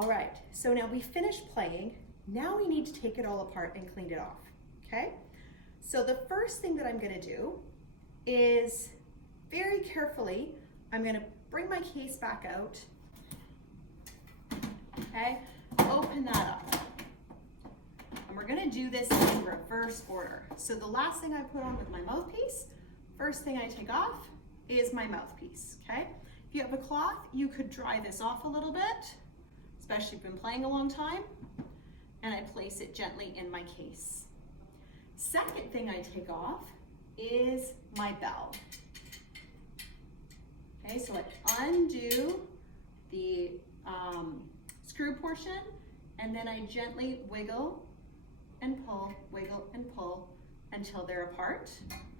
All right, so now we finished playing. Now we need to take it all apart and clean it off, okay? So the first thing that I'm gonna do is very carefully, I'm gonna bring my case back out, okay? Open that up. And we're gonna do this in reverse order. So the last thing I put on with my mouthpiece, first thing I take off is my mouthpiece, okay? If you have a cloth, you could dry this off a little bit, especially if you've been playing a long time, and I place it gently in my case. Second thing I take off is my bell. Okay, so I undo the screw portion, and then I gently wiggle and pull until they're apart,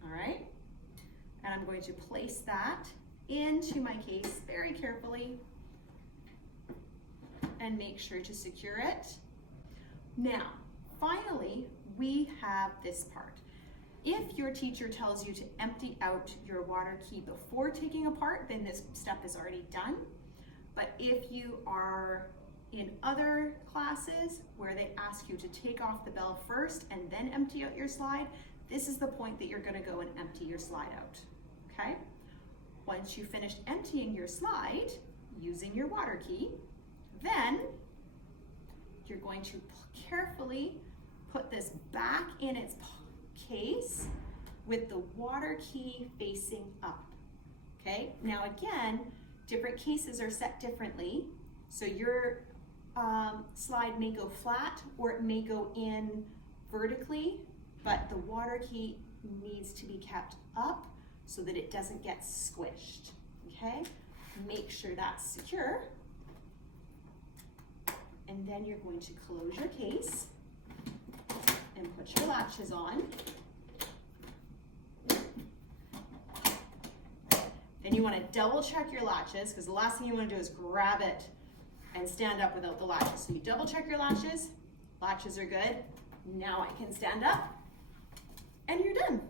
all right? And I'm going to place that into my case very carefully and make sure to secure it. Now, finally, we have this part. If your teacher tells you to empty out your water key before taking apart, then this step is already done. But if you are in other classes where they ask you to take off the bell first and then empty out your slide, this is the point that you're gonna go and empty your slide out, okay? Once you've finished emptying your slide using your water key, then you're going to carefully put this back in its case with the water key facing up, okay? Now again, different cases are set differently, so your slide may go flat or it may go in vertically, but the water key needs to be kept up so that it doesn't get squished, okay? Make sure that's secure. And then you're going to close your case and put your latches on. Then you want to double check your latches, because the last thing you want to do is grab it and stand up without the latches. So you double check your latches. Latches are good. Now I can stand up and you're done.